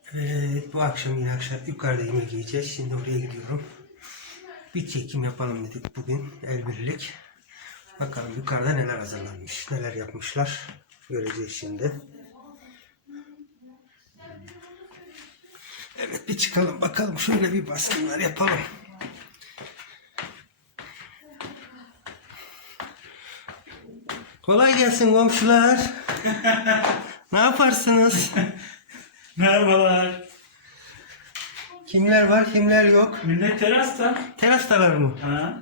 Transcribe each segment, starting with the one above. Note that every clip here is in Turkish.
Evet, bu akşam yine yukarıda yemek yiyeceğiz. Şimdi oraya gidiyorum. Bir çekim yapalım dedik bugün el birlik. Bakalım yukarıda neler hazırlanmış, neler yapmışlar. Göreceğiz şimdi. Evet, bir çıkalım bakalım, şöyle bir baskınlar yapalım. Kolay gelsin komşular. Ne yaparsınız? Merhabalar. Kimler var, kimler yok? Millet terasta. Terastalar mı? Ha?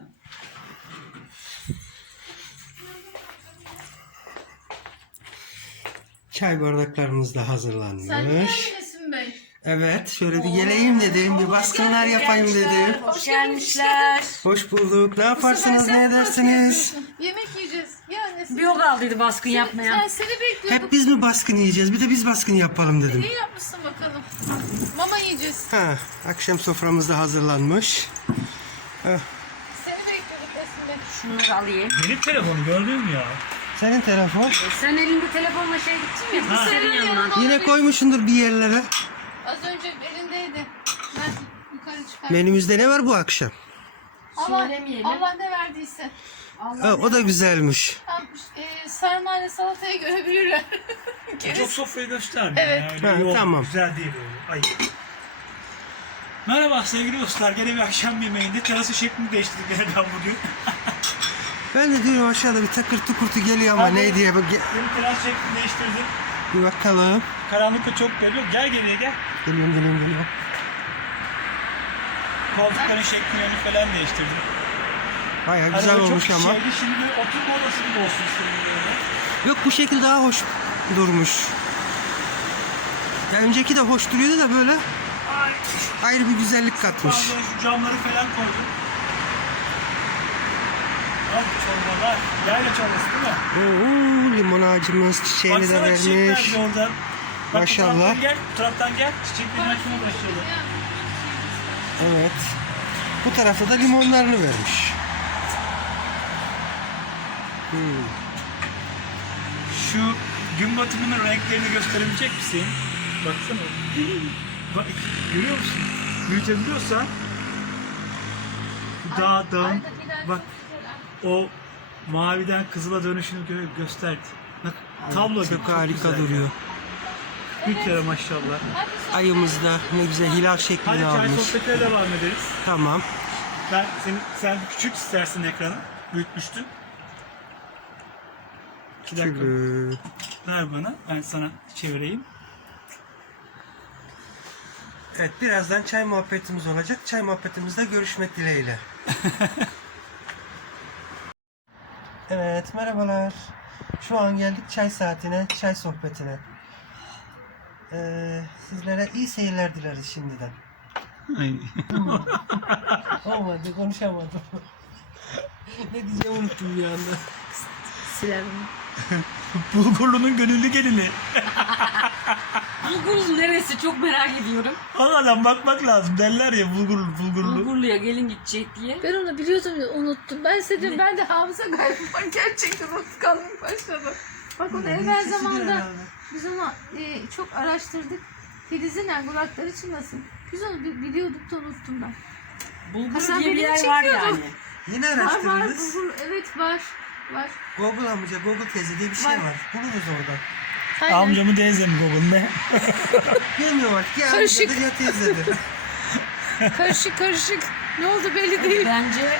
Çay bardaklarımız da Sen hazırlanmış. neredesin Bey? Evet, şöyle bir geleyim dedim, bir baskınlar yapayım dedim. Hoş gelmişler. Hoş bulduk. Ne yaparsınız, ne edersiniz? Yemek yiyeceğiz. Ya nesin? Bir yol aldıydı baskın yapmaya. Sen seni bekliyorduk. Hep biz mi baskın yiyeceğiz? Bir de biz baskın yapalım dedim. İyi yapmışsın bakalım. Mama yiyeceğiz. Ha, akşam soframız da hazırlanmış. Seni bekliyorduk Nesin Bey. Şunları alayım. Benim telefonu gördün mü ya? Senin telefon. Sen elinde telefonla şey gittin ya. Senin yanına. Yine koymuşsundur bir yerlere. Az önce elindeydi. Ben yukarı çıkardım. Menümüzde ne var bu akşam? Söylemeyelim. Allah ne verdiyse. Ha, o da güzelmiş. Tam, sarmayla salataya görebilirler. Çok sofrayı göstermiyor. Evet. Yani Ha, yok, tamam. Güzel değil o. Ay. Merhaba sevgili dostlar. Gene bir akşam yemeğinde terası şeklini değiştirdik yeniden bugün. Ben de diyorum aşağıda bir takır tukurtu geliyor ama Abi, ne diye bak. Benim teras şeklini değiştirdim. Bir bakalım. Karanlıkta çok geliyor. Gel geriye gel. Geliyorum. Koltukların şeklini falan değiştirdim. Bayağı Hani güzel böyle olmuş çok ama. Şeydi, şimdi böyle oturma odası gibi olsun istedim böyle. Yok, bu şekil daha hoş durmuş. Ya önceki de hoş duruyordu da böyle Ay. ayrı bir güzellik katmış. Ben böyle şu camları falan koydum. Bak çorbalar. Yayla çorbası değil mi? Oo, limon ağacımız çiçeğini de Baksana çiçekler vermiş. de oradan. Bak, Maşallah. Bu taraftan gel. Çiçeklerin açmaya başladı. Evet. Bu tarafta da limonlarını vermiş. Şu gün batımının renklerini gösterebilecek misin? Baksana. Bak, görüyor musun? Büyütebiliyorsan dağın bak o maviden kızıla dönüşünü gösterdi. Bak tablo gibi Çok harika güzel duruyor. Ya. Bir kere maşallah. Ayımız da ne güzel hilal Hadi şeklini çay almış. sohbetine devam ederiz. Tamam. Sen küçük istersin ekranı. Büyütmüştün. 2 dakika. Şöyle. Ver bana. Ben sana çevireyim. Evet, birazdan çay muhabbetimiz olacak. Çay muhabbetimizde görüşmek dileğiyle. Evet, merhabalar. Şu an geldik çay saatine, çay sohbetine. Sizlere iyi seyirler dileriz şimdiden. Olmadı, konuşamadım. Ne diyeceğimi unuttum bir anda. Silerim. Bulgurlu'nun gönüllü gelini. Bulgurlu neresi çok merak ediyorum. Oradan bakmak lazım derler ya bulgurlu. Bulgurlu'ya gelin gidecek diye. Ben onu biliyordum da unuttum. Ben size diyorum, ben de hafıza kaybı var. Gerçekten unutkanlık başladı. Bak onu evvel zamanda biz onu çok araştırdık. Filiz'in kulakları çınlasın. Biz onu biliyorduk da unuttum ben. Bulgur Hasan diye bir beni yer var çekiyordu. yani. Yine Var araştırırız. evet var. Google amca, Google teyze diye bir şey Var. var. Buluruz orada. Aynen. Amcamı teyzemi Google ne? Bilmiyorum artık, ya Karışık. amcadır ya teyzedir. Karışık. Ne oldu belli değil. Bence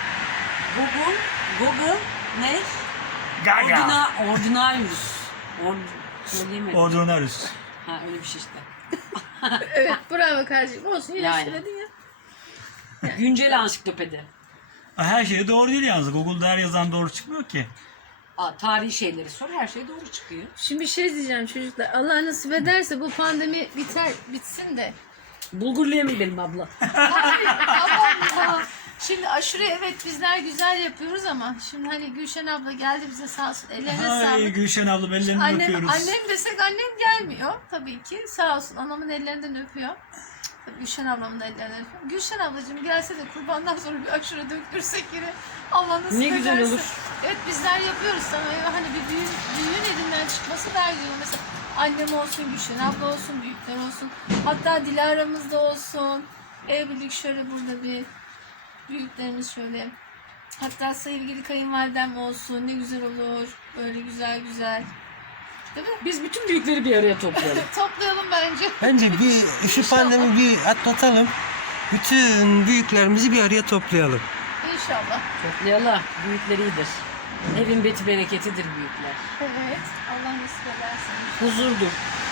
Google ne? Gaga. Ordinarius. Söyleyemedim. Ordinarius. Ha öyle bir şey işte. Evet bravo kardeşim. Olsun Yani. iyileştirdin ya. Güncel ansiklopedi. Her şey doğru değil yalnız. Google'da her yazan doğru çıkmıyor ki. Tarihi şeyleri sor, her şey doğru çıkıyor. Şimdi bir şey diyeceğim çocuklar. Allah nasip ederse bu pandemi bitsin de. Bulgurlu'ya mı gidelim abla? Allah. Şimdi aşure evet bizler güzel yapıyoruz ama şimdi hani Gülşen abla geldi bize sağ olsun. Ellerine Ay sağlık. Gülşen abla ellerini öpüyoruz. Annem desek annem gelmiyor tabii ki. Sağ olsun anamın ellerinden öpüyor. Tabii Gülşen ablamın da ellerinden öpüyor. Gülşen ablacığım gelse de kurbandan sonra bir aşure döktürsek yine Allah nasip Ne güzel ederse. olur. Evet bizler yapıyoruz sana hani bir büyüğün elinden çıkması daha güzel olur. Mesela Annem olsun, Gülşen abla olsun, büyükler olsun. Hatta Dilara'mız da olsun. Evlilik şöyle burada bir büyüklerimiz şöyle. Hatta sevgili kayınvalidem olsun. Ne güzel olur. Böyle güzel güzel. Değil mi? Biz bütün büyükleri bir araya toplayalım. Toplayalım bence. Bence bir şu pandemi bir atlatalım. Bütün büyüklerimizi bir araya toplayalım. İnşallah. Toplayalım. Büyükler iyidir. Evin beti bereketidir büyükler. Evet. Allah nasip ederse. Huzurdur.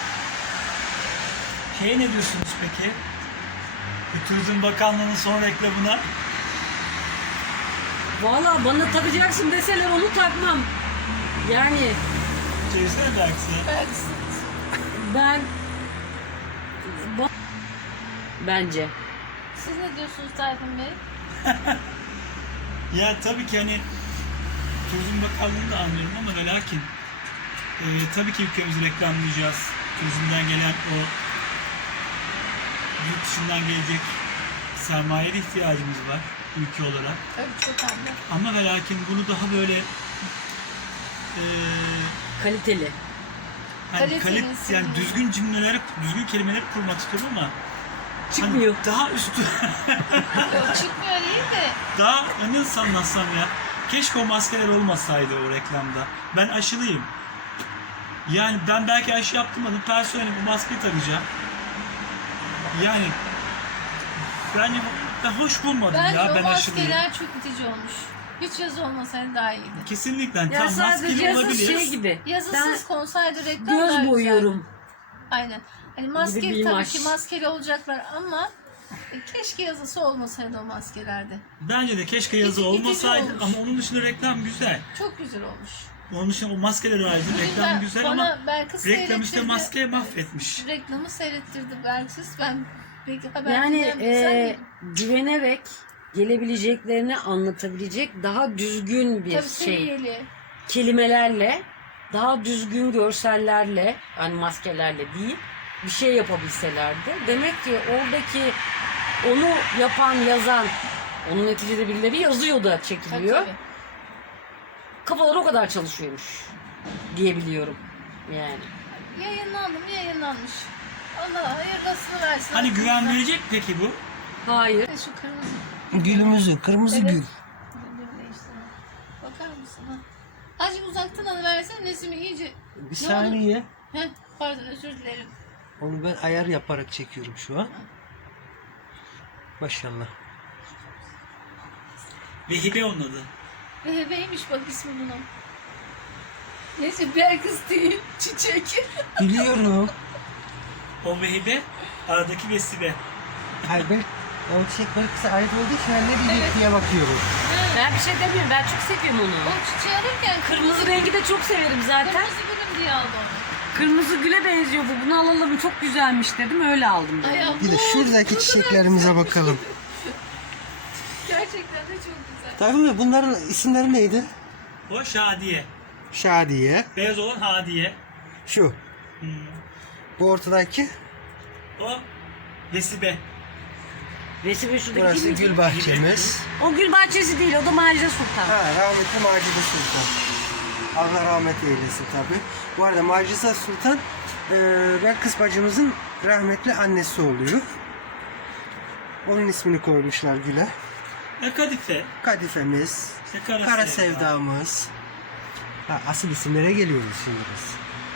Ne diyorsunuz peki? Bu Turizm Bakanlığı'nın son reklamına. Valla bana takacaksın deseler onu takmam. Yani Çevirsene belki. Ben, bence. siz ne diyorsunuz Tayfun Bey? Ya tabii ki hani Turizm Bakanlığı'nı da anlıyorum ama ve lakin tabii ki ülkemizi reklamlayacağız. Turizmden gelen o yurt dışından gelecek sermayeye ihtiyacımız var ülke olarak. Tabii çok anlı. Ama ve lakin bunu daha böyle Kaliteli. hani Kaliteli, yani düzgün cümleleri, düzgün kelimeleri kurmak istiyorum ama Çıkmıyor. hani daha üstü Yok çıkmıyor değil de. daha nasıl anlatsam ya, keşke o maskeler olmasaydı o reklamda. Ben aşılıyım. Yani ben belki aşı yaptırmadım. Personelim bu maskeyi takacağım. Yani bence ben hoş bulmadım Bence ya, o ben aşılıyım. maskeler çok itici olmuş. Hiç yazı olmasaydı daha iyiydi. Kesinlikle. Ya Tam sadece maskeli yazı olabilir. şey gibi. Yazısız konsaydı reklam Ben daha göz güzel. boyuyorum. Aynen. Hani bir maskeli tabii imaj. ki maskeli olacaklar ama keşke yazısı olmasaydı o maskelerde. Bence de keşke yazı İtici olmasaydı olmuş. ama onun dışında reklam güzel. Çok güzel olmuş. Onun dışında o maskeler haricinde Bugün reklam ben- güzel bana ama Belkıs reklam işte seyrettirdi. maskeye mahvetmiş. Reklamı seyrettirdi Belkıs. Ben peki haber Yani dinleyen güvenerek gelebileceklerini anlatabilecek daha düzgün bir tabii şey. seviyeli. Kelimelerle, daha düzgün görsellerle, hani maskelerle değil, bir şey yapabilselerdi. Demek ki oradaki onu yapan, yazan, onun neticede birileri yazıyor da Tabii, çekiliyor. tabii. Kafalar o kadar çalışıyormuş diyebiliyorum yani. Yayınlanmış. Allah hayırlısını versin. Hani güven verecek peki bu? Hayır. Şu kırmızı Gülümüzü, kırmızı Evet. gül. gülleri değiştirme. Bakar mısın ha? Azıcık uzaktan alıversene Nesim'i iyice. Bir saniye. Heh, pardon özür dilerim. Onu ben ayar yaparak çekiyorum şu an. Maşallah. Vehibe onun adı. Behebeymiş bak ismi bunun. Neyse Belkıs değil, Çiçek. Biliyorum. O Vehibe aradaki Vesibe. Hayır ben o çiçek balıkçısı ait olduğu için ben ne diyecek Evet. diye bakıyorum. Ben bir şey demiyorum. Ben çok seviyorum O onu. çiçeği alırken Kırmızı rengi de çok severim zaten. kırmızı gülüm diye aldı onu. Kırmızı güle benziyor bu. Bunu alalım. Çok güzelmiş dedim. Öyle aldım. Ben. Ay Bir de aman, şuradaki bu da çiçeklerimize bakalım. Gerçekten de çok güzel. Tayfun Bey bunların isimleri neydi? O Şadiye. Şadiye. Beyaz olan Hadiye. Şu. Hmm. Bu ortadaki. O Vesibe. Vesibe şuradaki Burası değil mi? gül bahçemiz. O gül bahçesi değil. O da Macide Sultan. Ha, rahmetli Macide Sultan. Allah rahmet eylesin tabi. Bu arada Macide Sultan Belkıs bacımızın rahmetli annesi oluyor. Onun ismini koymuşlar güle. Kadife. Kadifemiz, İşte Kara Sevdamız. Ha, asıl isimlere geliyoruz şimdi biz.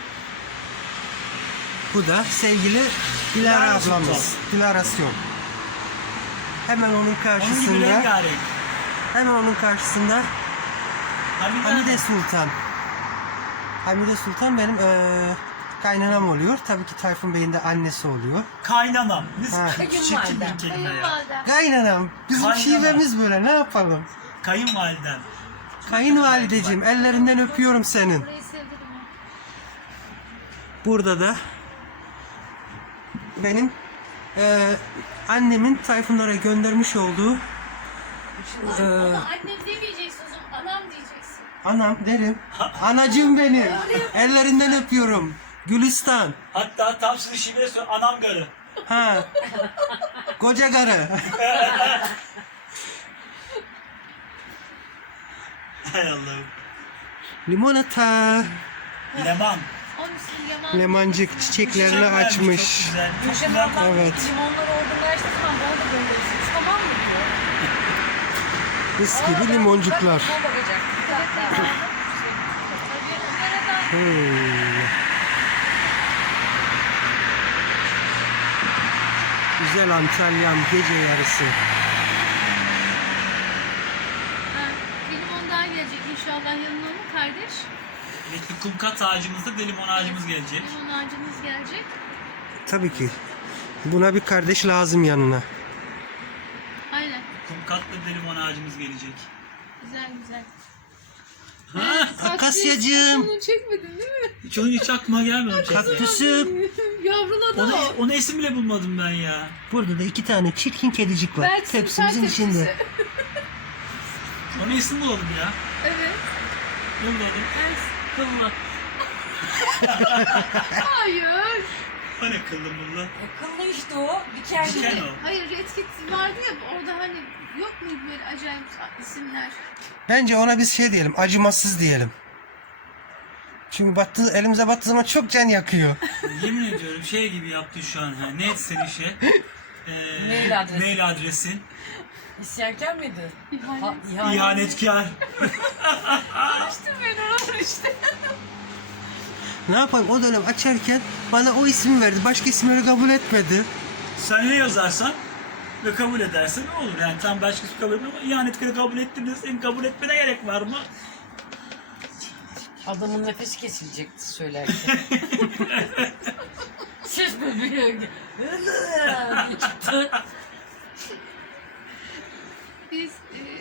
Bu da sevgili Dilara Dilara ablamız. Dilara Sion. Hemen onun Onun gibi karşısında, rengarenk. hemen onun karşısında Hamide Hamide. Sultan. Hamide Sultan benim kaynanam oluyor. Tabii ki Tayfun Bey'in de annesi oluyor. Kaynanam. Ha. Ne çirkin bir kelime ya. Kayınvalidem. Kaynanam. Bizim Kaynanam. şivemiz böyle. Ne yapalım? Kayınvaliden. Kayınvalideciğim ellerinden öpüyorum senin. Burayı sevdim mi? Burada da benim annemin Tayfunlara göndermiş olduğu Ama annem demeyeceksin o zaman, anam diyeceksin. anam derim. Anacığım benim. Ellerinden öpüyorum. Gülistan. Hatta tam sizi şive sor, anam garı. Ha. Koca karı. Hay Allah'ım. Limonata. Leman. Onun için yaman. Lemancık çiçeklerini Çiçek vermiş, açmış. Çok güzel. Çok Gülşen güzel. ablam Evet. limonları olgunlaştığı zaman bana da gönderirsiniz. Tamam mı diyor. Mis gibi limoncuklar. Bak, bakacak. Tabii onlara da Hmm. Güzel Antalya'm gece yarısı. benim ondan gelecek inşallah yanına mı kardeş? Evet, bir kumkat ağacımızda bir limon ağacımız gelecek. Limon ağacımız gelecek. Tabii ki. Buna bir kardeş lazım yanına. Aynen. Kumkatlı bir limon ağacımız gelecek. Güzel güzel. Akasyacığım. Bunu çekmedin değil mi? Hiç onun hiç aklıma gelmedi. Kaktüsüm. Yavruladı Ona, o. ona isim bile bulmadım ben ya. Burada da 2 tane çirkin kedicik var. Belki Tepsimizin süper içinde. tepsisi. Ona isim bulalım ya. Evet. Ne bulalım? Kıllı. Hayır. O ne kıllı mullu? Kıllı işte o. Dikenli. Diken o. Hayır Red Kit vardı ya orada hani yok muydu böyle acayip isimler? Bence ona biz şey diyelim. Acımasız diyelim. Çünkü elimize battığı zaman çok can yakıyor. Yemin ediyorum şey gibi yaptı şu an. Ha. Neydi senin şey? Mail adresi. Mail adresin. İsyankar mıydı? İhanet. İhanetkar. İşte ben ona işte. Ne yapayım, o dönem açarken bana o ismi verdi. Başka isimleri kabul etmedi. Sen ne yazarsan ve kabul edersen ne olur? Yani tam başkası kabul etmiyor ama ihanetkarı kabul ettin de senin kabul etmene gerek var mı? Adamın nefesi kesilecekti söylerken. Ses böyle diye çıktı. Biz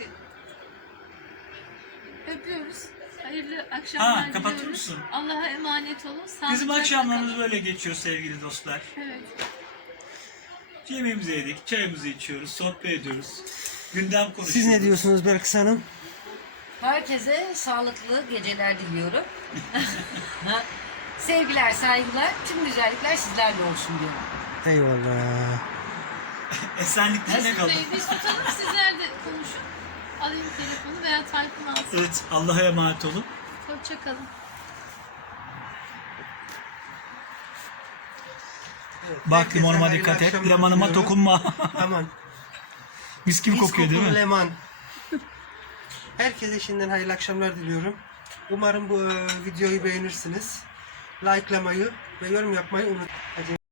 öpüyoruz. Hayırlı akşamlar Ha, kapatır diliyoruz. mısın? Allah'a emanet olun. Bizim Sağlıcakla akşamlarımız kalın. böyle geçiyor sevgili dostlar. Evet. Yemeğimizi yedik, çayımızı içiyoruz, sohbet ediyoruz. Gündem konuşuyoruz. Siz ne diyorsunuz Belkıs Hanım? Herkese sağlıklı geceler diliyorum. Sevgiler, saygılar, tüm güzellikler sizlerle olsun diyorum. Eyvallah. Esenlik bize kalın. Bey, biz tutalım sizler de konuşun. Alayım telefonu veya Tayfun alsın. Evet, Allah'a emanet olun. Hoşça kalın. Bak Herkese limonuma hayırlı dikkat et, akşamlar limonuma diliyorum. dokunma. Aman. Mis gibi Mis kokuyor değil kokulu mi? leman. Herkese şimdiden hayırlı akşamlar diliyorum. Umarım bu videoyu beğenirsiniz. Likelamayı ve yorum yapmayı unutmayın.